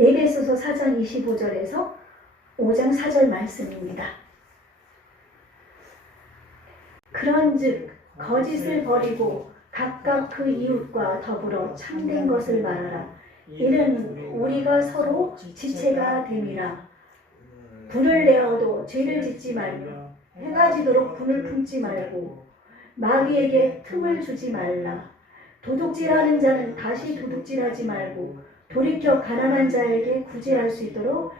에베소서 4장 25절에서 5장 4절 말씀입니다. 그런즉 거짓을 버리고 각각 그 이웃과 더불어 참된 것을 말하라. 이는 우리가 서로 지체가 됨이라. 분을 내어도 죄를 짓지 말며 해가 지도록 분을 품지 말고 마귀에게 틈을 주지 말라. 도둑질하는 자는 다시 도둑질하지 말고 돌이켜 가난한 자에게 구제할 수 있도록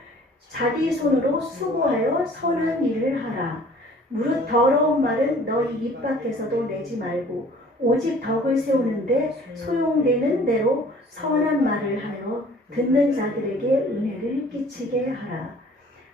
자기 손으로 수고하여 선한 일을 하라. 무릇 더러운 말은 너희 입 밖에서도 내지 말고 오직 덕을 세우는데 소용되는 대로 선한 말을 하여 듣는 자들에게 은혜를 끼치게 하라.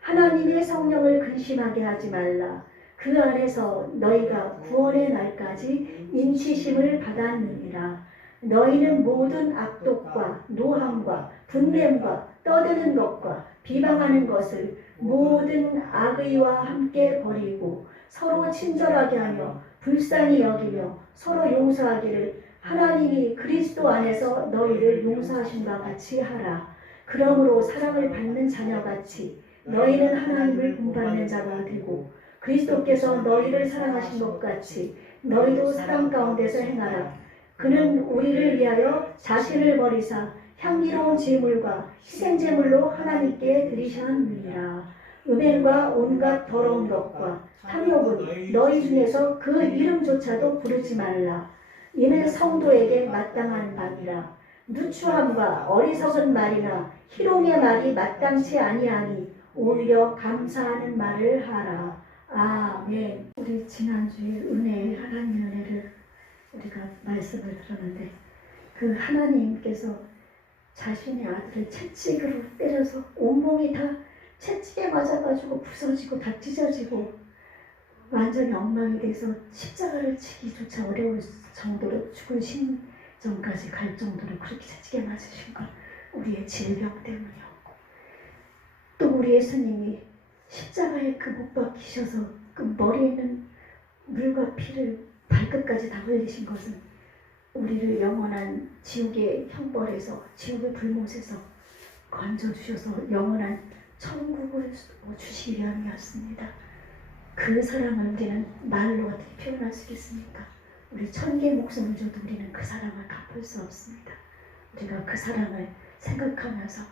하나님의 성령을 근심하게 하지 말라. 그 안에서 너희가 구원의 날까지 인치심을 받았느니라. 너희는 모든 악독과 노함과 분냄과 떠드는 것과 비방하는 것을 모든 악의와 함께 버리고 서로 친절하게 하며 불쌍히 여기며 서로 용서하기를 하나님이 그리스도 안에서 너희를 용서하신 바 같이 하라. 그러므로 사랑을 받는 자녀같이 너희는 하나님을 본받는 자가 되고 그리스도께서 너희를 사랑하신 것 같이 너희도 사랑 가운데서 행하라. 그는 우리를 위하여 자신을 버리사 향기로운 제물과 희생제물로 하나님께 드리셨느니라. 음행과 온갖 더러운 것과 탐욕은 너희 중에서 그 이름조차도 부르지 말라. 이는 성도에게 마땅한 바니라. 누추함과 어리석은 말이나 희롱의 말이 마땅치 아니하니 오히려 감사하는 말을 하라. 아멘. 우리 지난주에 하나님의 은혜를 우리가 말씀을 들었는데 그 하나님께서 자신의 아들을 채찍으로 때려서 온몸이 다 채찍에 맞아가지고 부서지고 다 찢어지고 완전히 엉망이 돼서 십자가를 치기조차 어려울 정도로 죽은 심정까지 갈 정도로 그렇게 채찍에 맞으신 건 우리의 질병 때문이었고 또 우리 예수님이 십자가에 그 못 박히셔서 그 머리에 있는 물과 피를 발끝까지 다 흘리신 것은 우리를 영원한 지옥의 형벌에서 지옥의 불못에서 건져주셔서 영원한 천국을 주시기 위함이었습니다. 그 사랑을 우리는 말로 어떻게 표현할 수 있겠습니까? 우리 1000개의 목숨을 줘도 우리는 그 사랑을 갚을 수 없습니다. 우리가 그 사랑을 생각하면서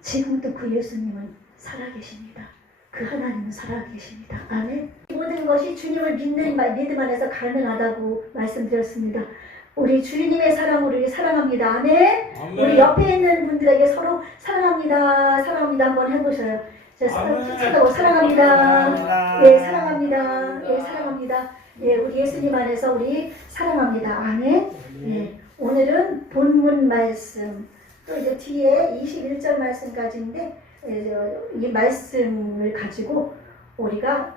지금도 그 예수님은 살아계십니다. 그 하나님은 살아계십니다. 아멘. 모든 것이 주님을 믿는 믿음 안에서 가능하다고 말씀드렸습니다. 우리 주님의 사랑으로 우리 사랑합니다. 아멘. 아멘. 우리 옆에 있는 분들에게 서로 사랑합니다. 사랑합니다. 한번 해보셔요. 자, 사랑합니다. 예, 사랑합니다. 예, 사랑합니다. 예, 우리 예수님 안에서 우리 사랑합니다. 아멘. 예, 오늘은 본문 말씀 또 이제 뒤에 21절 말씀까지인데 이 말씀을 가지고 우리가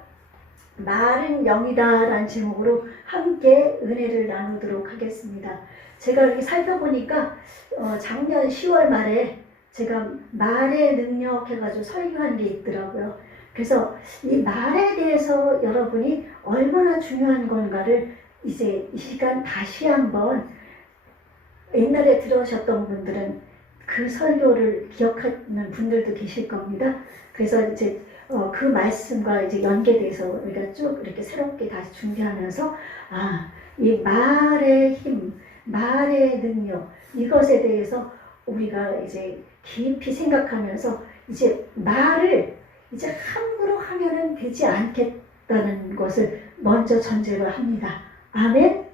말은 영이다라는 제목으로 함께 은혜를 나누도록 하겠습니다. 제가 이렇게 살펴보니까 작년 10월 말에 제가 말의 능력 해가지고 설교한 게 있더라고요. 그래서 이 말에 대해서 여러분이 얼마나 중요한 건가를 이제 이 시간 다시 한번 옛날에 들으셨던 분들은 그 설교를 기억하는 분들도 계실 겁니다. 그래서 이제 그 말씀과 이제 연계돼서 우리가 쭉 이렇게 새롭게 다시 준비하면서 이 말의 힘, 말의 능력 이것에 대해서 우리가 이제 깊이 생각하면서 이제 말을 이제 함부로 하면은 되지 않겠다는 것을 먼저 전제로 합니다. 아멘?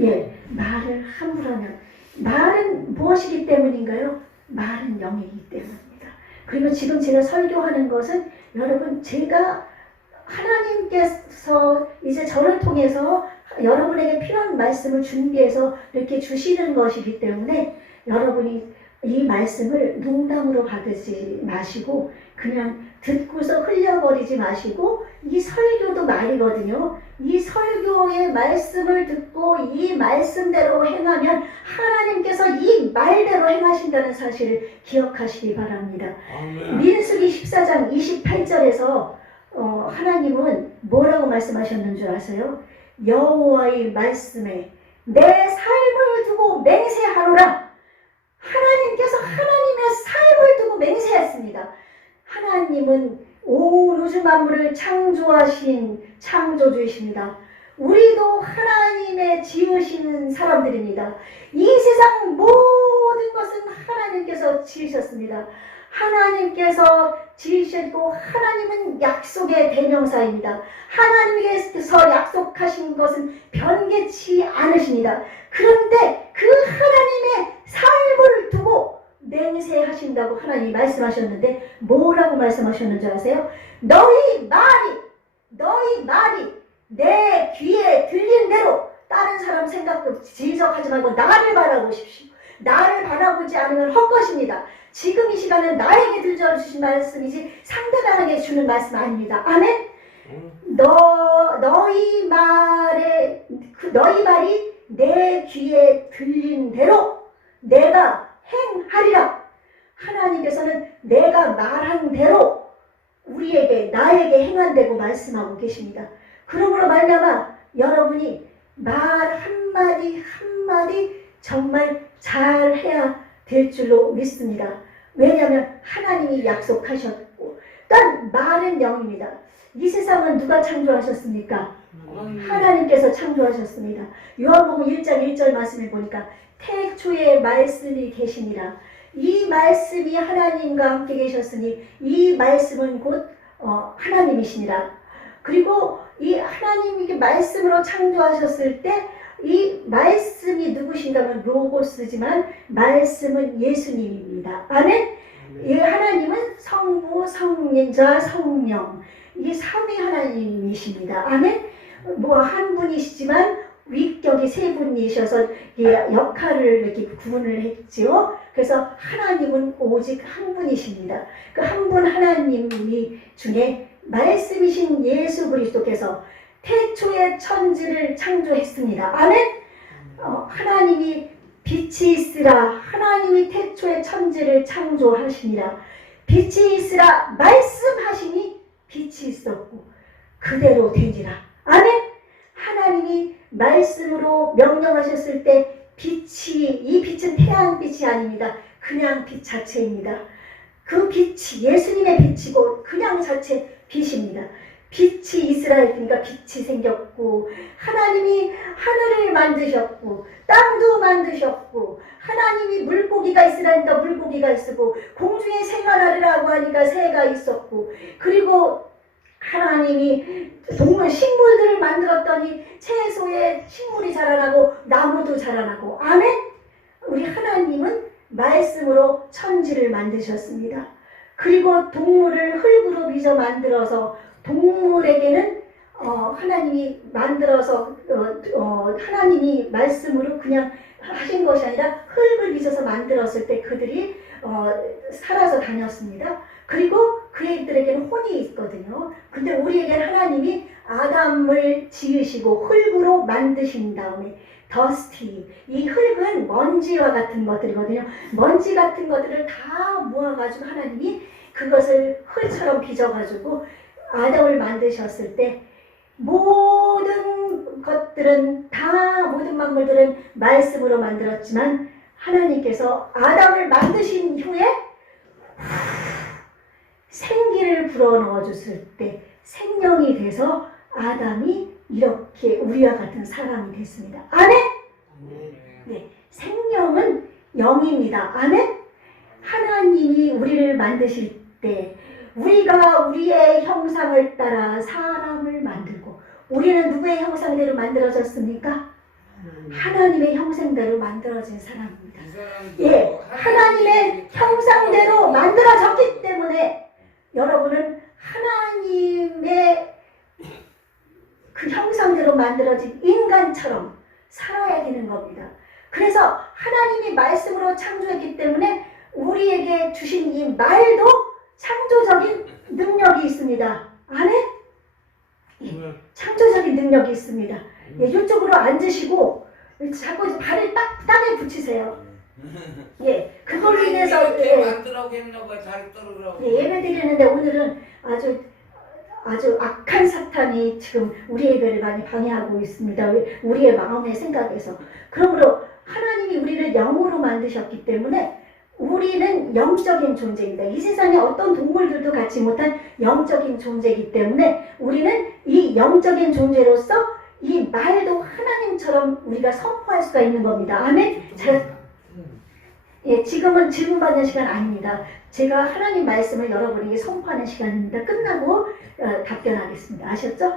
예, 말을 함부로 하면 말은 무엇이기 때문인가요? 말은 영이기 때문입니다. 그리고 지금 제가 설교하는 것은 여러분 제가 하나님께서 이제 저를 통해서 여러분에게 필요한 말씀을 준비해서 이렇게 주시는 것이기 때문에 여러분이 이 말씀을 농담으로 받으지 마시고 그냥 듣고서 흘려버리지 마시고 이 설교도 말이거든요. 이 설교의 말씀을 듣고 이 말씀대로 행하면 하나님께서 이 말대로 행하신다는 사실을 기억하시기 바랍니다. 아멘. 민수기 14장 28절에서 하나님은 뭐라고 말씀하셨는 줄 아세요? 여호와의 말씀에 내 삶을 두고 맹세하노라. 하나님께서 하나님의 삶을 두고 맹세 하나님은 온 우주 만물을 창조하신 창조주이십니다. 우리도 하나님의 지으신 사람들입니다. 이 세상 모든 것은 하나님께서 지으셨습니다. 하나님께서 지으셨고 하나님은 약속의 대명사입니다. 하나님께서 약속하신 것은 변개치 않으십니다. 그런데 그 하나님의 삶을 두고 맹세하신다고 하나님이 말씀하셨는데 뭐라고 말씀하셨는지 아세요? 너희 말이 내 귀에 들린 대로 다른 사람 생각도 지적하지 말고 나를 바라보십시오. 나를 바라보지 않으면 헛것입니다. 지금 이 시간은 나에게 들려주신 말씀이지 상대방에게 주는 말씀 아닙니다. 아멘? 너희 말이 내 귀에 들린 대로 내가 행하리라. 하나님께서는 내가 말한 대로 나에게 행한다고 말씀하고 계십니다. 그러므로 말미암아 여러분이 말 한마디 한마디 정말 잘해야 될 줄로 믿습니다. 왜냐하면 하나님이 약속하셨고 단 말은 영입니다. 이 세상은 누가 창조하셨습니까? 하나님께서 창조하셨습니다. 요한복음 1장 1절 말씀을 보니까 태초에 말씀이 계시니라. 이 말씀이 하나님과 함께 계셨으니 이 말씀은 곧 하나님이시니라. 그리고 이 하나님이 말씀으로 창조하셨을 때 이 말씀이 누구신가면 로고스지만 말씀은 예수님입니다. 아멘? 이 하나님은 성부, 성자, 성령 이 삼위 하나님이십니다. 아멘? 한 분이시지만 위격이 세 분이셔서 역할을 이렇게 구분을 했지요. 그래서 하나님은 오직 한 분이십니다. 그 한 분 하나님이 중에 말씀이신 예수 그리스도께서 태초에 천지를 창조했습니다. 아멘? 하나님이 빛이 있으라. 하나님이 태초에 천지를 창조하시니라. 빛이 있으라 말씀하시니 빛이 있었고 그대로 되니라. 아멘? 하나님이 말씀으로 명령하셨을 때 이 빛은 태양빛이 아닙니다. 그냥 빛 자체입니다. 그 빛이 예수님의 빛이고 그냥 자체 빛입니다. 빛이 있으라 했으니까 빛이 생겼고 하나님이 하늘을 만드셨고 땅도 만드셨고 하나님이 물고기가 있으라 하니까 물고기가 있었고 공중에 새가 나르라고 하니까 새가 있었고 그리고 하나님이 식물들을 만들었더니 채소에 식물이 자라나고 나무도 자라나고 아멘? 우리 하나님은 말씀으로 천지를 만드셨습니다. 그리고 동물을 흙으로 빚어 만들어서 동물에게는 하나님이 만들어서 하나님이 말씀으로 그냥 하신 것이 아니라 흙을 빚어서 만들었을 때 그들이 살아서 다녔습니다. 그리고 그들에게는 혼이 있거든요. 근데 우리에게는 하나님이 아담을 지으시고 흙으로 만드신 다음에 더스티, 이 흙은 먼지와 같은 것들이거든요. 먼지 같은 것들을 다 모아가지고 하나님이 그것을 흙처럼 빚어가지고 아담을 만드셨을 때 모든 것들은 모든 만물들은 말씀으로 만들었지만 하나님께서 아담을 만드신 후에 생기를 불어넣어 줬을 때 생명이 돼서 아담이 이렇게 우리와 같은 사람이 됐습니다. 아멘? 네, 생명은 영입니다. 아멘? 하나님이 우리를 만드실 때 우리가 우리의 형상을 따라 사람을 만들고 우리는 누구의 형상대로 만들어졌습니까? 하나님의 형상대로 만들어진 사람입니다. 예, 하나님의 형상대로 만들어졌기 때문에 여러분은 하나님의 그 형상대로 만들어진 인간처럼 살아야 되는 겁니다. 그래서 하나님이 말씀으로 창조했기 때문에 우리에게 주신 이 말도 창조적인 능력이 있습니다. 아멘? 예, 창조적인 능력이 있습니다. 예, 이쪽으로 앉으시고 자꾸 발을 땅에 붙이세요. 예, 그걸로 인해서 예배 드리는데 오늘은 아주 악한 사탄이 지금 우리 예배를 많이 방해하고 있습니다. 우리의 마음의 생각에서. 그러므로 하나님이 우리를 영으로 만드셨기 때문에 우리는 영적인 존재입니다. 이 세상에 어떤 동물들도 갖지 못한 영적인 존재이기 때문에 우리는 이 영적인 존재로서 이 말도 하나님처럼 우리가 선포할 수가 있는 겁니다. 아멘. 지금은 질문 받는 시간 아닙니다. 제가 하나님 말씀을 여러분에게 선포하는 시간입니다. 끝나고 답변하겠습니다. 아셨죠?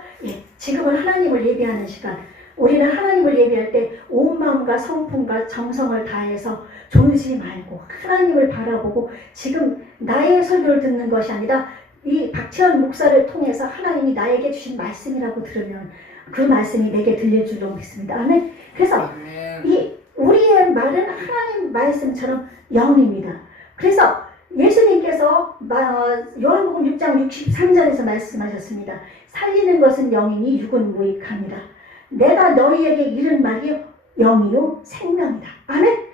지금은 하나님을 예배하는 시간. 우리는 하나님을 예배할 때 온 마음과 성품과 정성을 다해서 졸지 말고 하나님을 바라보고 지금 나의 설교를 듣는 것이 아니라 이 박채원 목사를 통해서 하나님이 나에게 주신 말씀이라고 들으면 그 말씀이 내게 들릴 줄로 믿습니다. 아멘. 그래서 이 우리의 말은 하나님 말씀처럼 영입니다. 그래서 예수님께서 요한복음 6장 63절에서 말씀하셨습니다. 살리는 것은 영이니 육은 무익합니다. 내가 너희에게 이른 말이 영이요 생명이다. 아멘.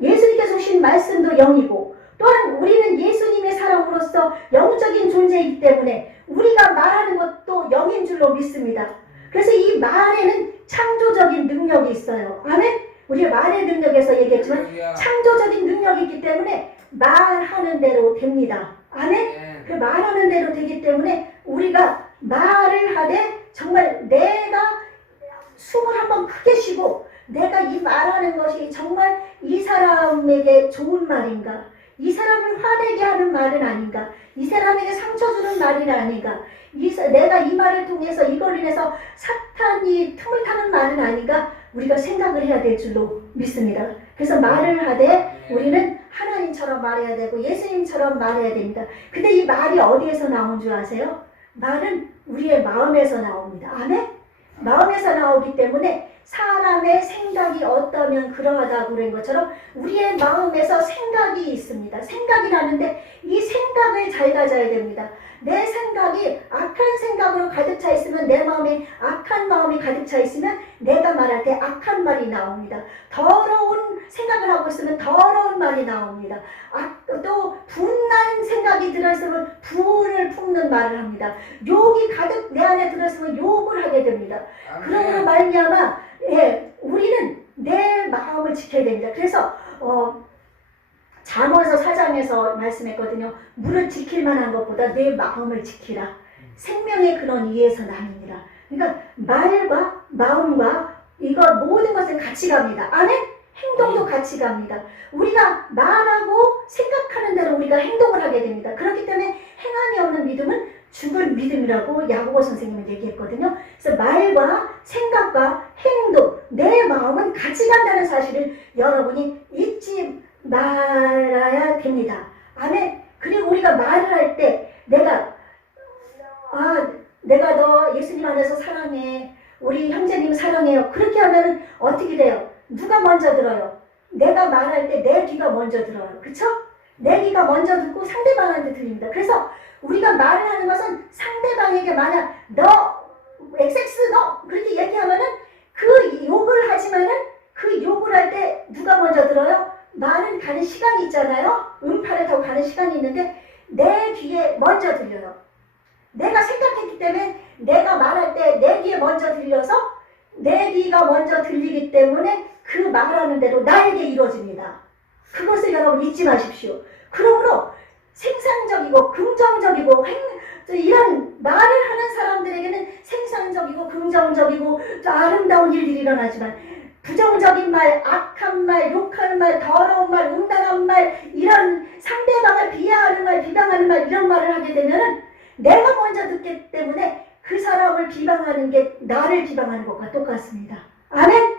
예수님께서 주신 말씀도 영이고 또한 우리는 예수님의 사람으로서 영적인 존재이기 때문에 우리가 말하는 것도 영인 줄로 믿습니다. 그래서 이 말에는 창조적인 능력이 있어요. 아멘. 우리가 말의 능력에서 얘기했지만 창조적인 능력이 있기 때문에 말하는 대로 됩니다. 아멘. 그 말하는 대로 되기 때문에 우리가 말을 하되 정말 내가 숨을 한번 크게 쉬고 내가 이 말하는 것이 정말 이 사람에게 좋은 말인가, 이 사람을 화내게 하는 말은 아닌가, 이 사람에게 상처 주는 말이 아닌가, 내가 이 말을 통해서 이걸 인해서 사탄이 틈을 타는 말은 아닌가 우리가 생각을 해야 될 줄로 믿습니다. 그래서 말을 하되 우리는 하나님처럼 말해야 되고 예수님처럼 말해야 됩니다. 근데 이 말이 어디에서 나온 줄 아세요? 말은 우리의 마음에서 나옵니다. 아멘? 마음에서 나오기 때문에 사람의 생각이 어떠면 그러하다고 그런 것처럼 우리의 마음에서 생각이 있습니다. 생각이 나는데 이 생각을 잘 가져야 됩니다. 내 생각이 악한 생각으로 가득 차 있으면 내 마음에 악한 마음이 가득 차 있으면 내가 말할 때 악한 말이 나옵니다. 더러운 생각을 하고 있으면 더러운 말이 나옵니다. 또 분난 생각이 들어있으면 분을 품는 말을 합니다. 욕이 가득 내 안에 들어있으면 욕을 하게 됩니다. 그러므로 말미암아 우리는 내 마음을 지켜야 됩니다. 그래서 잠언서 4장에서 말씀했거든요. 물을 지킬 만한 것보다 내 마음을 지키라. 생명의 근원 이에서 나느니라. 그러니까 말과 마음과 이거 모든 것은 같이 갑니다. 아멘? 행동도 같이 갑니다. 우리가 말하고 생각하는 대로 우리가 행동을 하게 됩니다. 그렇기 때문에 행함이 없는 믿음은 죽을 믿음이라고 야고보 선생님은 얘기했거든요. 그래서 말과 생각과 행동, 내 마음은 같이 간다는 사실을 여러분이 잊지 말아야 됩니다. 아멘. 그리고 우리가 말을 할 때 내가 너 예수님 안에서 사랑해. 우리 형제님 사랑해요. 그렇게 하면 어떻게 돼요? 누가 먼저 들어요? 내가 말할 때 내 귀가 먼저 들어요. 그쵸? 내 귀가 먼저 듣고 상대방한테 들립니다. 그래서 우리가 말을 하는 것은 상대방에게 만약 너 XX 너 그렇게 얘기하면은 그 욕을 하지만은 그 욕을 할 때 누가 먼저 들어요? 말은 가는 시간이 있잖아요. 음파를 타고 가는 시간이 있는데 내 귀에 먼저 들려요. 내가 생각했기 때문에 내가 말할 때 내 귀에 먼저 들려서 내 귀가 먼저 들리기 때문에 그 말하는 대로 나에게 이루어집니다. 그것을 여러분 잊지 마십시오. 그러므로 생산적이고 긍정적이고 이런 말을 하는 사람들에게는 생산적이고 긍정적이고 아름다운 일들이 일어나지만 부정적인 말, 악한 말, 욕하는 말, 더러운 말, 음란한 말, 이런 상대방을 비하하는 말, 비방하는 말, 이런 말을 하게 되면 내가 먼저 듣기 때문에 그 사람을 비방하는 게 나를 비방하는 것과 똑같습니다. 아멘?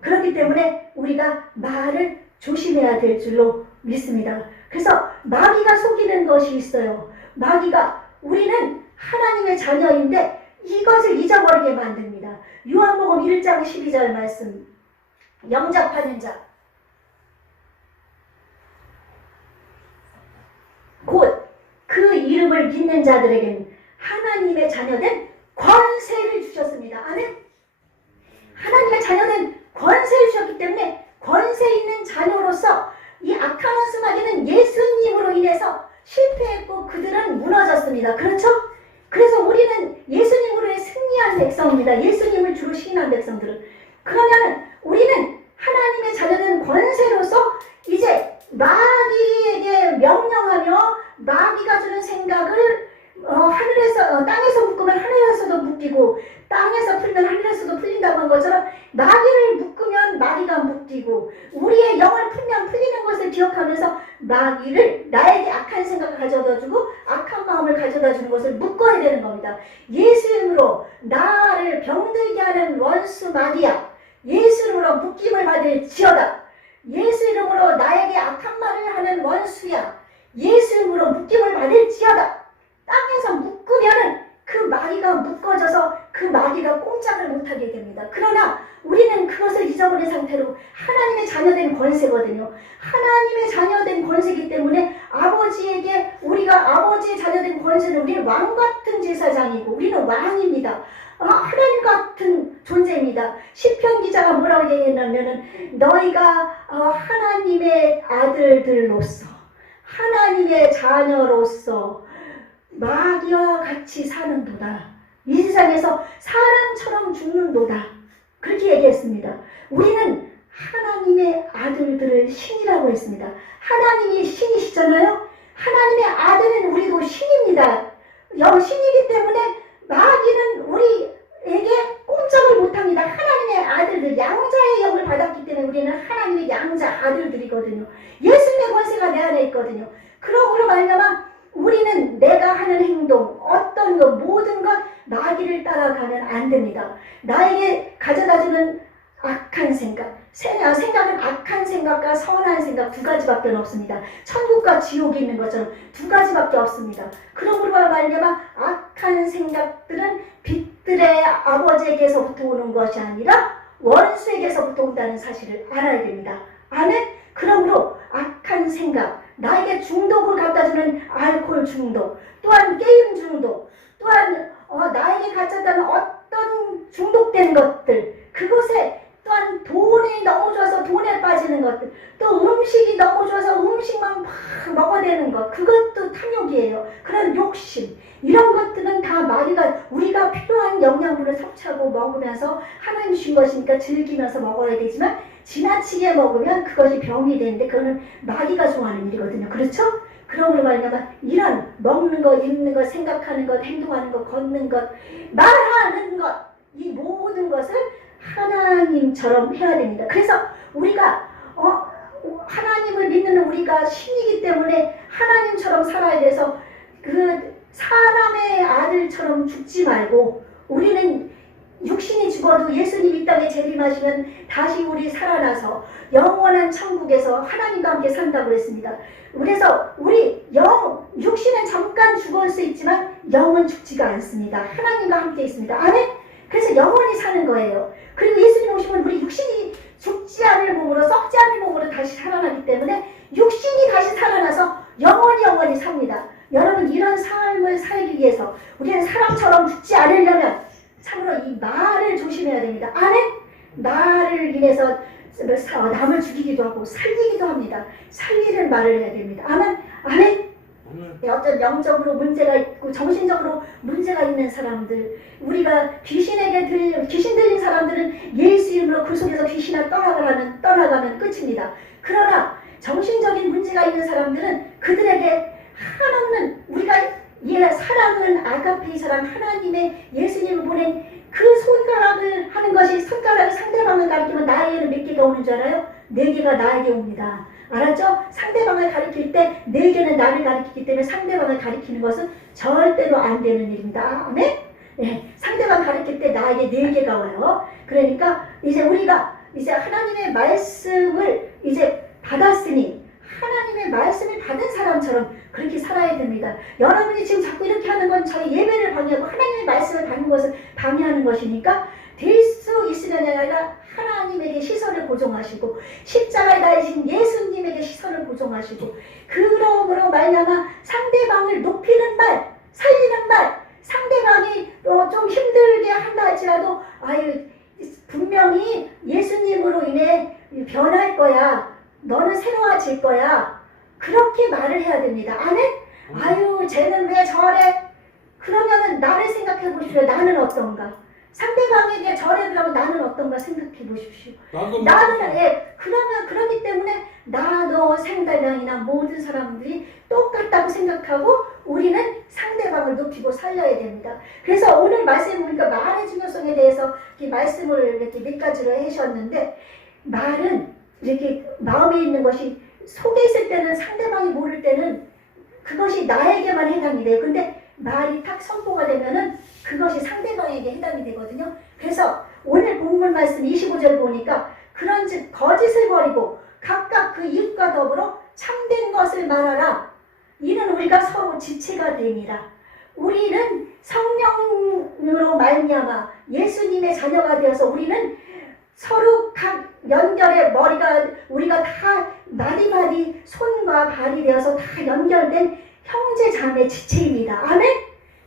그렇기 때문에 우리가 말을 조심해야 될 줄로 믿습니다. 그래서 마귀가 속이는 것이 있어요. 마귀가 우리는 하나님의 자녀인데 이것을 잊어버리게 만듭니다. 요한복음 1장 12절 말씀 영접하는 자 곧 그 이름을 믿는 자들에게는 하나님의 자녀된 권세를 주셨습니다. 아멘. 하나님의 자녀된 권세를 주셨기 때문에 권세 있는 자녀로서 이 악한 원수마귀는 예수님으로 인해서 실패했고 그들은 무너졌습니다. 그렇죠? 그래서 우리는 예수님으로 승리한 백성입니다. 예수님을 주로 시인한 백성들은. 그러면 우리는 하나님의 자녀된 권세로서 이제 마귀에게 명령하며 마귀가 주는 생각을 땅에서 묶으면 하늘에서도 묶이고 땅에서 풀면 하늘에서도 풀린다고 한 것처럼 마귀를 묶으면 마귀가 묶이고 우리의 영을 풀면 풀리는 것을 기억하면서 마귀를 나에게 악한 생각을 가져다주고 악한 마음을 가져다주는 것을 묶어야 되는 겁니다. 예수 이름으로 나를 병들게 하는 원수 마귀야, 예수 이름으로 묶임을 받을지어다. 예수 이름으로 나에게 악한 말을 하는 원수야, 예수 이름으로 묶임을 받을지어다. 땅에서 묶으면은 그 마귀가 묶어져서 그 마귀가 꼼짝을 못하게 됩니다. 그러나 우리는 그것을 잊어버린 상태로 하나님의 자녀된 권세거든요. 하나님의 자녀된 권세이기 때문에 아버지에게 우리가 아버지의 자녀된 권세는 우리는 왕같은 제사장이고 우리는 왕입니다. 하나님 같은 존재입니다. 시편 기자가 뭐라고 얘기했냐면은 너희가 하나님의 아들들로서 하나님의 자녀로서 마귀와 같이 사는도다. 이 세상에서 사람처럼 죽는도다. 그렇게 얘기했습니다. 우리는 하나님의 아들들을 신이라고 했습니다. 하나님이 신이시잖아요. 하나님의 아들은 우리도 신입니다. 신이기 때문에 마귀는 우리에게 꼼짝을 못합니다. 하나님의 아들들, 양자의 영을 받았기 때문에 우리는 하나님의 양자 아들들이거든요. 예수님의 권세가 내 안에 있거든요. 그러므로 말미암아 우리는 내가 하는 행동, 어떤 것, 모든 것 마귀를 따라가면 안 됩니다. 나에게 가져다주는 악한 생각은 악한 생각과 선한 생각 두 가지밖에 없습니다. 천국과 지옥이 있는 것처럼 두 가지밖에 없습니다. 그러므로 말미암아 악한 생각들은 빛들의 아버지에게서부터 오는 것이 아니라 원수에게서부터 온다는 사실을 알아야 됩니다. 아멘? 그러므로 악한 생각, 나에게 중독을 갖다주는 알코올 중독, 또한 게임 중독, 또한 나에게 갖다주는 어떤 중독된 것들, 그것에 또한 돈이 너무 좋아서 돈에 빠지는 것들, 또 음식이 너무 좋아서 음식만 막 먹어대는 것, 그것도 탐욕이에요. 그런 욕심, 이런 것들은 다 마귀가 우리가 필요한 영양분을 섭취하고 먹으면서 하나님 주신 것이니까 즐기면서 먹어야 되지만 지나치게 먹으면 그것이 병이 되는데 그거는 마귀가 좋아하는 일이거든요. 그렇죠? 그러므로 말미암아 이런 먹는 것, 입는 것, 생각하는 것, 행동하는 것, 걷는 것, 말하는 것, 이 모든 것을 하나님처럼 해야 됩니다. 그래서 우리가 하나님을 믿는 우리가 신이기 때문에 하나님처럼 살아야 돼서 그 사람의 아들처럼 죽지 말고 우리는 육신이 죽어도 예수님 이 땅에 재림하시면 다시 우리 살아나서 영원한 천국에서 하나님과 함께 산다고 했습니다. 그래서 우리 육신은 잠깐 죽을 수 있지만 영은 죽지가 않습니다. 하나님과 함께 있습니다. 아멘? 그래서 영원히 사는 거예요. 그리고 예수님 오시면 우리 육신이 죽지 않을 몸으로, 썩지 않을 몸으로 다시 살아나기 때문에 육신이 다시 살아나서 영원히 삽니다. 여러분, 이런 삶을 살기 위해서 우리는 사람처럼 죽지 않으려면 참으로 이 말을 조심해야 됩니다. 아멘? 말을 인해서 남을 죽이기도 하고 살리기도 합니다. 살리는 말을 해야 됩니다. 아멘? 아멘? 어떤 영적으로 문제가 있고 정신적으로 문제가 있는 사람들, 우리가 귀신 들린 사람들은 예수 이름으로 그 속에서 귀신을 떠나가면 끝입니다. 그러나 정신적인 문제가 있는 사람들은 그들에게 한없는 우리가 사랑은 아가페의 사랑, 하나님의 예수님을 보낸 그 손가락을 하는 것이, 손가락이 상대방을 가리키면 나에게는 몇 개가 오는 줄 알아요? 4개가 나에게 옵니다. 알았죠? 상대방을 가리킬 때 4개는 나를 가리키기 때문에 상대방을 가리키는 것은 절대로 안 되는 일입니다. 아멘? 네, 상대방 가리킬 때 나에게 4개가 와요. 그러니까 우리가 하나님의 말씀을 받았으니 하나님의 말씀을 받은 사람처럼 그렇게 살아야 됩니다. 여러분이 지금 자꾸 이렇게 하는 건 저희 예배를 방해하고 하나님의 말씀을 받는 것을 방해하는 것이니까 될 수 있으려니 아니라 하나님에게 시선을 고정하시고 십자가에 달리신 예수님에게 시선을 고정하시고, 그러므로 말미암아 상대방을 높이는 말, 살리는 말, 상대방이 좀 힘들게 한다 할지라도 분명히 예수님으로 인해 변할 거야, 너는 새로워질 거야, 그렇게 말을 해야 됩니다. 아멘? 쟤는 왜 저래? 그러면은 나를 생각해 보시오. 나는 어떤가? 상대방에게 절에 들어가면 나는 어떤가 생각해 보십시오. 그러기 때문에 너 상대방이나 모든 사람들이 똑같다고 생각하고 우리는 상대방을 높이고 살려야 됩니다. 그래서 오늘 말씀 보니까 말의 중요성에 대해서 이 말씀을 이렇게 몇 가지로 해주셨는데, 말은 이렇게 마음에 있는 것이 속에 있을 때는 상대방이 모를 때는 그것이 나에게만 해당이 돼요. 근데 말이 탁 선포가 되면은 그것이 상대방에게 해당이 되거든요. 그래서 오늘 본문 말씀 25절 보니까 그런즉 거짓을 버리고 각각 그 이웃과 더불어 참된 것을 말하라. 이는 우리가 서로 지체가 됨이라. 우리는 성령으로 말미암아 예수님의 자녀가 되어서 우리는 서로 각 연결의 머리가 우리가 다 마디마디 손과 발이 되어서 다 연결된 형제 자매 지체입니다. 아멘?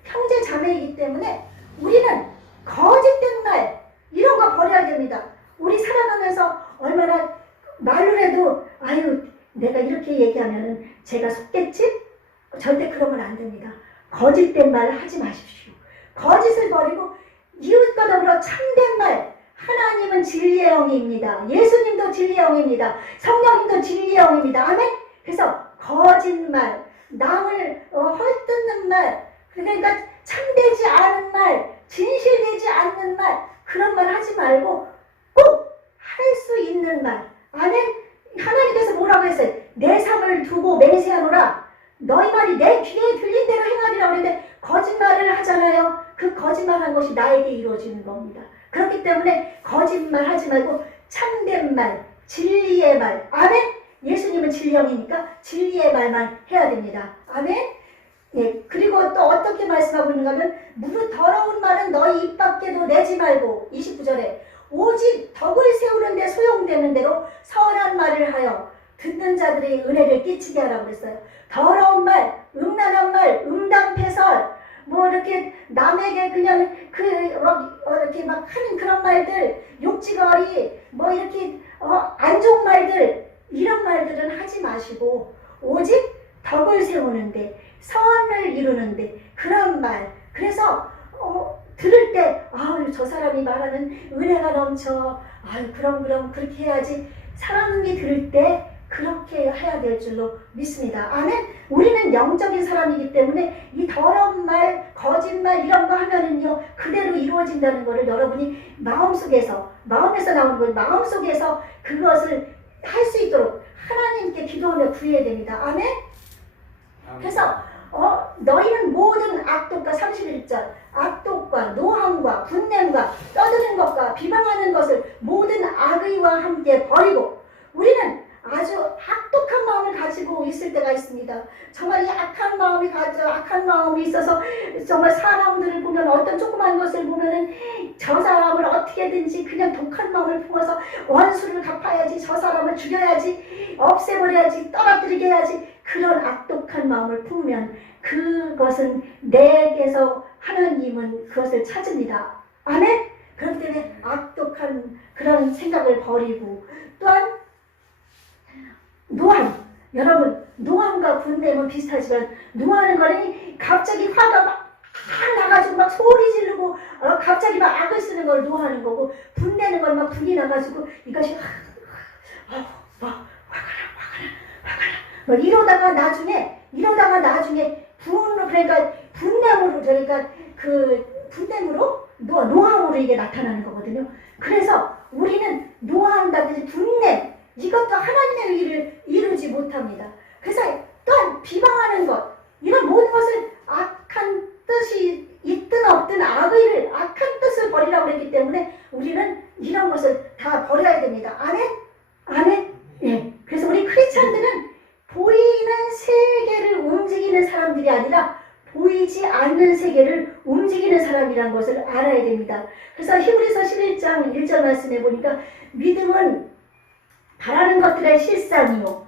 형제 자매이기 때문에 우리는 거짓된 말 이런 거 버려야 됩니다. 우리 살아가면서 얼마나 말을 해도 아유 내가 이렇게 얘기하면은 제가 속겠지? 절대 그러면 안 됩니다. 거짓된 말을 하지 마십시오. 거짓을 버리고 이웃과 더불어 참된 말. 하나님은 진리의 영입니다. 예수님도 진리의 영입니다. 성령님도 진리의 영입니다. 아멘? 그래서 거짓말, 남을 헐뜯는 말, 그러니까 참되지 않은 말, 진실되지 않는 말, 그런 말 하지 말고 꼭 할 수 있는 말. 아멘? 하나님께서 뭐라고 했어요? 내 삶을 두고 맹세하노라. 너희 말이 내 귀에 들린 대로 행하리라 그랬는데 거짓말을 하잖아요. 그 거짓말한 것이 나에게 이루어지는 겁니다. 그렇기 때문에 거짓말 하지 말고 참된 말, 진리의 말. 아멘? 예수님은 진리형이니까 진리의 말만 해야 됩니다. 아멘? 예, 그리고 또 어떻게 말씀하고 있는가 하면 무릇 더러운 말은 너희 입 밖에도 내지 말고 29절에 오직 덕을 세우는 데 소용되는 대로 선한 말을 하여 듣는 자들의 은혜를 끼치게 하라고 그랬어요. 더러운 말, 음란한 말, 음담패설, 뭐 이렇게 남에게 그냥 이렇게 막 하는 그런 말들, 욕지거리, 뭐 이렇게 안 좋은 말들, 이런 말들은 하지 마시고 오직 덕을 세우는데 선을 이루는데 그런 말. 그래서 들을 때 아유 저 사람이 말하는 은혜가 넘쳐. 아유 그럼 그렇게 해야지. 사람이 들을 때 그렇게 해야 될 줄로 믿습니다. 아멘. 우리는 영적인 사람이기 때문에 이 더러운 말, 거짓말 이런 거 하면은요 그대로 이루어진다는 것을 여러분이 마음에서 나오는 걸 마음속에서 그것을 할 수 있도록 하나님께 기도하며 구해야 됩니다. 아멘. 그래서 너희는 모든 악독과 31절 악독과 노함과 분냄과 떠드는 것과 비방하는 것을 모든 악의와 함께 버리고. 우리는 아주 악독한 마음을 가지고 있을 때가 있습니다. 정말 이 악한 마음이 있어서 정말 사람들을 보면 어떤 조그만 것을 보면은 저 사람을 어떻게든지 그냥 독한 마음을 품어서 원수를 갚아야지, 저 사람을 죽여야지, 없애버려야지, 떨어뜨리게 해야지, 그런 악독한 마음을 품으면 그것은 내게서 하나님은 그것을 찾습니다. 아멘? 그렇기 때문에 악독한 그런 생각을 버리고. 또한 노함, 여러분 노함과 분냄은 비슷하지만 노하는 거는 갑자기 화가 막 나가지고 막 소리 지르고 갑자기 막 악을 쓰는 걸 노하는 거고, 분내는 걸 막 분이 나가지고 이것이 화가라 뭐 이러다가 나중에 분냄으로 노함으로 이게 나타나는 거거든요. 그래서 우리는 노한다든지 분냄 이것도 하나님의 의를 이루지 못합니다. 그래서 또한 비방하는 것, 이런 모든 것을 악한 뜻이 있든 없든 악한 뜻을 버리라고 했기 때문에 우리는 이런 것을 다 버려야 됩니다. 아멘? 아멘? 예. 그래서 우리 크리스찬들은 보이는 세계를 움직이는 사람들이 아니라 보이지 않는 세계를 움직이는 사람이라는 것을 알아야 됩니다. 그래서 히브리서 11장 1절 말씀에 보니까 믿음은 바라는 것들의 실상이요.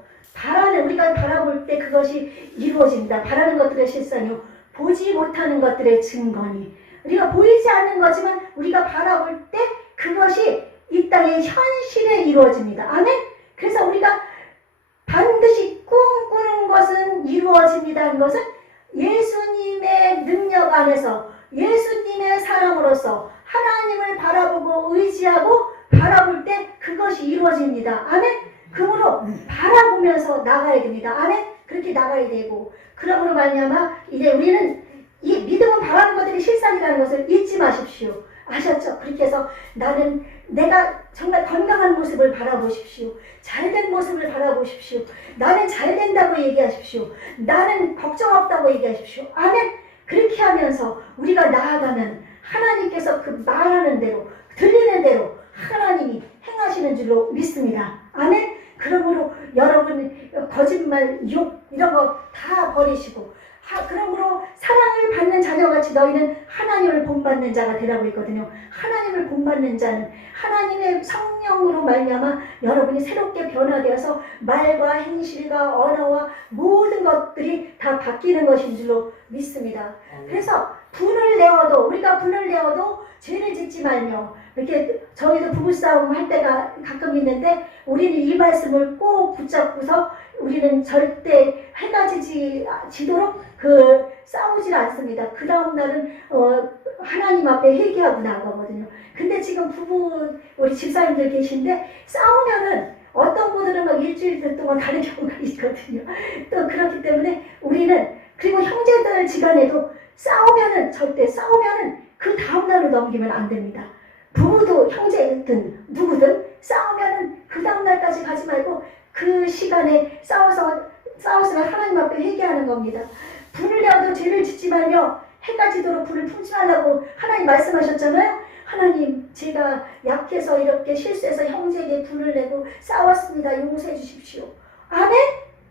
우리가 바라볼 때 그것이 이루어집니다. 바라는 것들의 실상이요. 보지 못하는 것들의 증거니. 우리가 보이지 않는 거지만 우리가 바라볼 때 그것이 이 땅의 현실에 이루어집니다. 아멘? 그래서 우리가 반드시 꿈꾸는 것은 이루어집니다는 것은 예수님의 능력 안에서 예수님의 사랑으로서 하나님을 바라보고 의지하고 바라볼 때 그것이 이루어집니다. 아멘. 그러므로 바라보면서 나가야 됩니다. 아멘. 그렇게 나가야 되고, 그러므로 말미암아 이제 우리는 이 믿음은 바라는 것들이 실상이라는 것을 잊지 마십시오. 아셨죠? 그렇게 해서 나는 내가 정말 건강한 모습을 바라보십시오. 잘된 모습을 바라보십시오. 나는 잘된다고 얘기하십시오. 나는 걱정 없다고 얘기하십시오. 아멘. 그렇게 하면서 우리가 나아가면 하나님께서 그 말하는 대로 들리는 대로 하나님이 행하시는 줄로 믿습니다. 아멘. 그러므로 여러분 거짓말, 욕 이런 거 다 버리시고, 그러므로 사랑을 받는 자녀같이 너희는 하나님을 본받는 자가 되라고 있거든요. 하나님을 본받는 자는 하나님의 성령으로 말미암아 여러분이 새롭게 변화되어서 말과 행실과 언어와 모든 것들이 다 바뀌는 것인 줄로 믿습니다. 그래서 우리가 분을 내어도 죄를 짓지 말며, 이렇게 저희도 부부싸움 할 때가 가끔 있는데 우리는 이 말씀을 꼭 붙잡고서 우리는 절대 해가 지도록 싸우질 않습니다. 그 다음 날은 하나님 앞에 회개하고 나가거든요. 근데 지금 우리 집사님들 계신데 싸우면은 어떤 분들은 막 일주일 동안 가는 경우가 있거든요. 또 그렇기 때문에 우리는, 그리고 형제들 지간에도 싸우면은 그 다음 날로 넘기면 안 됩니다. 부부도 형제든 누구든 싸우면은 그 다음 날까지 가지 말고 그 시간에 싸웠으면 하나님 앞에 회개하는 겁니다. 분을 내어도 죄를 짓지 말며 해가 지도록 불을 품지 말라고 하나님 말씀하셨잖아요. 하나님, 제가 약해서 이렇게 실수해서 형제에게 분을 내고 싸웠습니다. 용서해 주십시오. 아멘.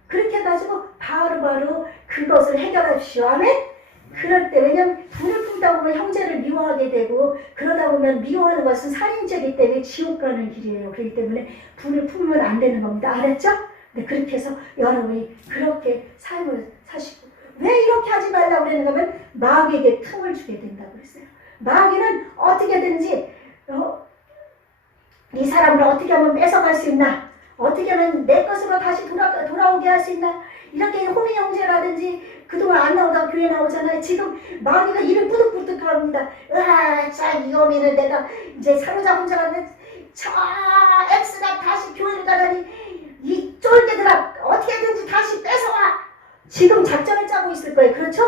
그렇게 해가지고 바로바로 그것을 해결하십시오. 아멘. 그럴 때, 왜냐면 분을 품다 보면 형제를 미워하게 되고, 그러다 보면 미워하는 것은 살인죄이기 때문에 지옥 가는 길이에요. 그렇기 때문에 분을 품으면 안 되는 겁니다. 알았죠? 네, 그렇게 해서 여러분이 그렇게 삶을 사시고, 왜 이렇게 하지 말라고 그러는가 하면 마귀에게 틈을 주게 된다고 그랬어요. 마귀는 어떻게든지 이 사람을 어떻게 하면 뺏어갈 수 있나, 어떻게 하면 내 것으로 다시 돌아오게 할 수 있나, 이렇게 호미 형제라든지 그동안 안 나오다가 교회 나오잖아요. 지금 마귀가 이를 뿌득뿌득합니다. 이 호미는 내가 이제 사로잡은 줄 알았는데 저 X가 다시 교회를 가다니 이 쫄개들아 어떻게든지 다시 뺏어와. 지금 작전을 짜고 있을 거예요. 그렇죠?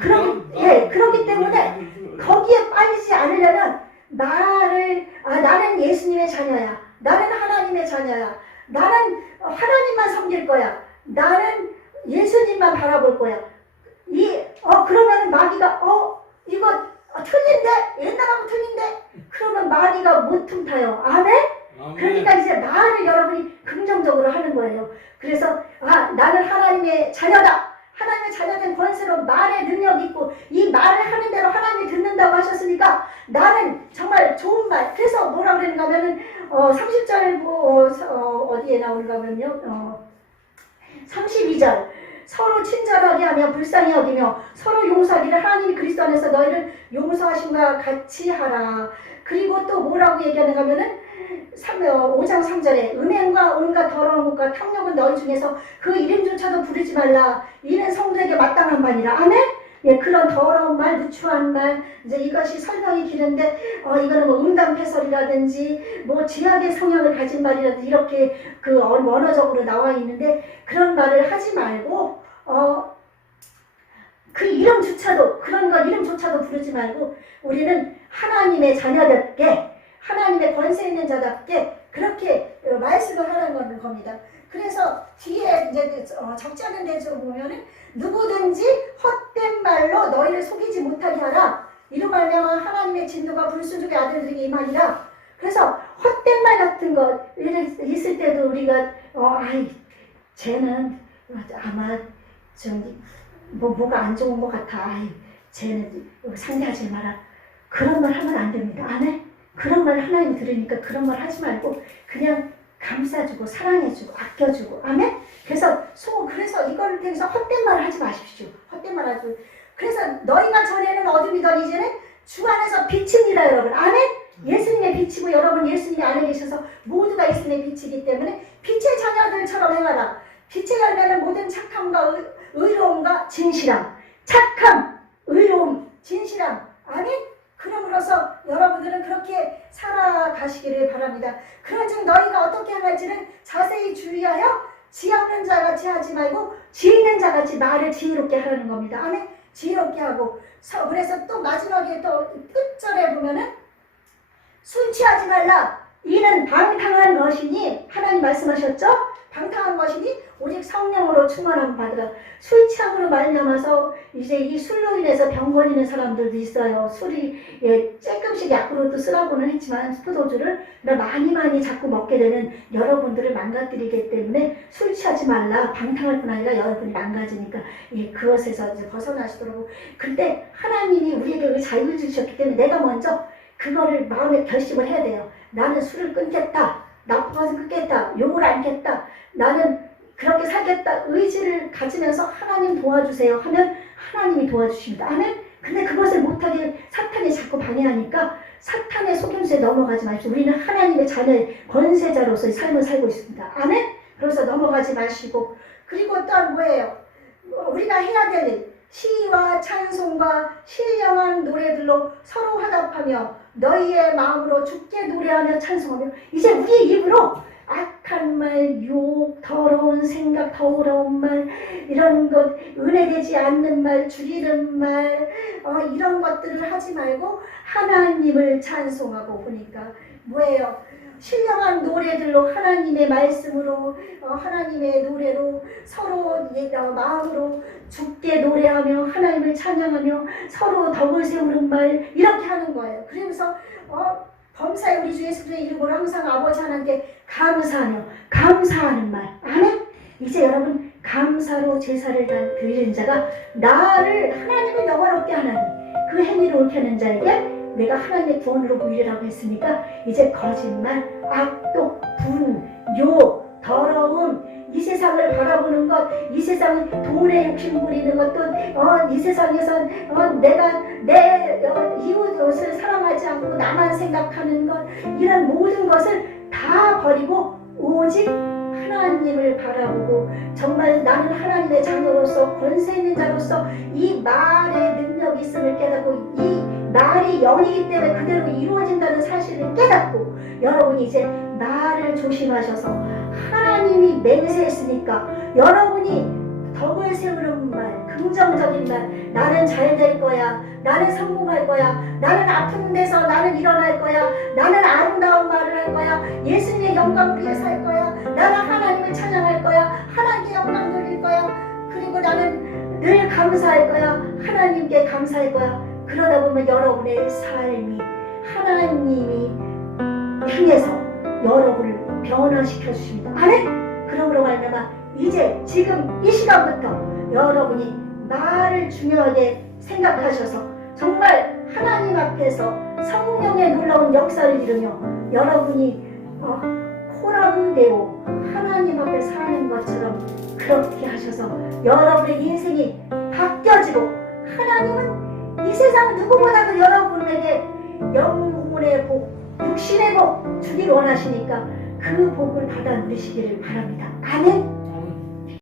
그렇기 때문에 거기에 빠지지 않으려면 나는 예수님의 자녀야. 나는 하나님의 자녀야. 나는 하나님만 섬길 거야. 나는 예수님만 바라볼 거야. 그러면 마귀가 이거 틀린데? 옛날하고 틀린데? 그러면 마귀가 못 틈타요. 아멘? 그러니까 이제 말을 여러분이 긍정적으로 하는 거예요. 그래서 나는 하나님의 자녀다. 하나님의 자녀된 권세로 말의 능력이 있고 이 말을 하는 대로 하나님이 듣는다고 하셨으니까 나는 정말 좋은 말. 그래서 뭐라 그랬는가 하면은 30절 어디에 나오는가 하면요. 32절 서로 친절하게 하며 불쌍히 여기며 서로 용서하기를 하나님이 그리스도 안에서 너희를 용서하심과 같이 하라. 그리고 또 뭐라고 얘기하는가 하면은 5장 3절에 음행과 온갖 더러운 것과 탐욕은 너희 중에서 그 이름조차도 부르지 말라. 이는 성도에게 마땅한 바니라. 아멘? 예, 그런 더러운 말, 누추한 말, 이제 이것이 설명이 길은데, 이거는 뭐 음담패설이라든지, 뭐 죄악의 성향을 가진 말이라든지, 이렇게 그 원어적으로 나와 있는데, 그런 말을 하지 말고, 그 이름조차도, 그런 거 이름조차도 부르지 말고, 우리는 하나님의 자녀답게, 하나님의 권세 있는 자답게, 그렇게 말씀을 하라는 겁니다. 그래서 뒤에 이제 적지 않은 대로 보면은 누구든지 헛된 말로 너희를 속이지 못하게 하라. 이로 말미암아 하나님의 진노가 불순종의 아들들에게 임하리라. 그래서 헛된 말 같은 것 있을 때도 우리가 쟤는 아마 좀 뭐가 안 좋은 것 같아. 쟤는 상대하지 마라. 그런 말 하면 안 됩니다. 아멘. 그런 말 하나님 들으니까 그런 말 하지 말고 그냥 감싸주고 사랑해주고 아껴주고. 아멘. 그래서 이걸 통해서 헛된 말을 하지 마십시오. 헛된 말 하지. 그래서 너희가 전에는 어둠이던 이제는 주 안에서 빛입니다, 여러분. 아멘. 예수님의 빛이고 여러분 예수님 안에 계셔서 모두가 예수님의 빛이기 때문에 빛의 자녀들처럼 행하라. 빛의 열매는 모든 착함과 의로움과 진실함. 착함, 의로움, 진실함. 아멘. 그럼으로써 여러분들은 그렇게 살아가시기를 바랍니다. 그런즉 너희가 어떻게 하는지는 자세히 주의하여 지 없는 자같이 하지 말고 지 있는 자같이 말을 지혜롭게 하라는 겁니다. 아멘. 지혜롭게 하고. 그래서 또 마지막에 또 끝절에 보면은 술 취하지 말라. 이는 방탕한 것이니, 하나님 말씀하셨죠? 방탕한 것이니 오직 성령으로 충만함을 받으라. 술 취함으로 말미암아서 이제 이 술로 인해서 병 걸리는 사람들도 있어요. 술이 조금씩 약으로도 쓰라고는 했지만 포도주를 많이 자꾸 먹게 되는 여러분들을 망가뜨리기 때문에 술 취하지 말라. 방탕할 뿐 아니라 여러분이 망가지니까 그것에서 이제 벗어나시도록. 근데 하나님이 우리에게 자유를 주셨기 때문에 내가 먼저 그거를 마음에 결심을 해야 돼요. 나는 술을 끊겠다. 나쁜 것을 끊겠다. 욕을 안겠다. 나는 그렇게 살겠다. 의지를 가지면서 하나님 도와주세요 하면 하나님이 도와주십니다. 아멘. 근데 그것을 못하게 사탄이 자꾸 방해하니까 사탄의 속임수에 넘어가지 마십시오. 우리는 하나님의 자녀의 권세자로서의 삶을 살고 있습니다. 아멘. 그래서 넘어가지 마시고. 그리고 또한 뭐예요? 우리가 해야 될 일. 시와 찬송과 신령한 노래들로 서로 화답하며 너희의 마음으로 주께 노래하며 찬송하며. 이제 우리의 입으로 악한 말, 욕, 더러운 생각, 더러운 말, 이런 것, 은혜되지 않는 말, 죽이는 말, 이런 것들을 하지 말고 하나님을 찬송하고. 보니까 뭐예요? 신령한 노래들로 하나님의 말씀으로 하나님의 노래로 서로 마음으로 주께 노래하며 하나님을 찬양하며 서로 덕을 세우는 말, 이렇게 하는 거예요. 그러면서 범사에 우리 주 예수의 이름으로 항상 아버지 하나님께 감사하며 감사하는 말. 아멘. 이제 여러분 감사로 제사를 드리는 자가 나를 하나님을 영화롭게 하나니 그 행위를 옳게 하는 자에게 내가 하나님의 구원으로 보이리라고 했으니까 이제 거짓말, 악독, 분, 욕, 더러움, 이 세상을 바라보는 것, 이 세상은 돈에 욕심 부리는 것도 이 세상에서 내가 내 이웃을 사랑하지 않고 나만 생각하는 것, 이런 모든 것을 다 버리고 오직 하나님을 바라보고 정말 나는 하나님의 자녀로서 권세 있는 자로서 이 말의 능력이 있음을 깨닫고 이 말이 영이기 때문에 그대로 이루어진다는 사실을 깨닫고 여러분이 이제 말을 조심하셔서 하나님이 맹세했으니까 여러분이 덕을 세우는 말, 긍정적인 말, 나는 잘 될 거야, 나는 성공할 거야, 나는 아픈 데서 나는 일어날 거야, 나는 아름다운 말을 할 거야, 예수님의 영광을 위해서 할 거야, 나는 하나님을 찬양할 거야, 하나님께 영광 돌릴 거야, 그리고 나는 늘 감사할 거야, 하나님께 감사할 거야. 그러다 보면 여러분의 삶이 하나님이 향해서 여러분을 변화시켜 주십니다. 아멘. 그러므로 말미암아 이제 지금 이 시간부터 여러분이 말을 중요하게 생각하셔서 정말 하나님 앞에서 성령의 놀라운 역사를 이루며 여러분이 코람되고 하나님 앞에 사는 것처럼 그렇게 하셔서 여러분의 인생이 바뀌어지고 하나님은 이 세상 누구보다도 여러분에게 영혼의 복, 육신의 복 주길 원하시니까 그 복을 받아 누리시기를 바랍니다. 아멘.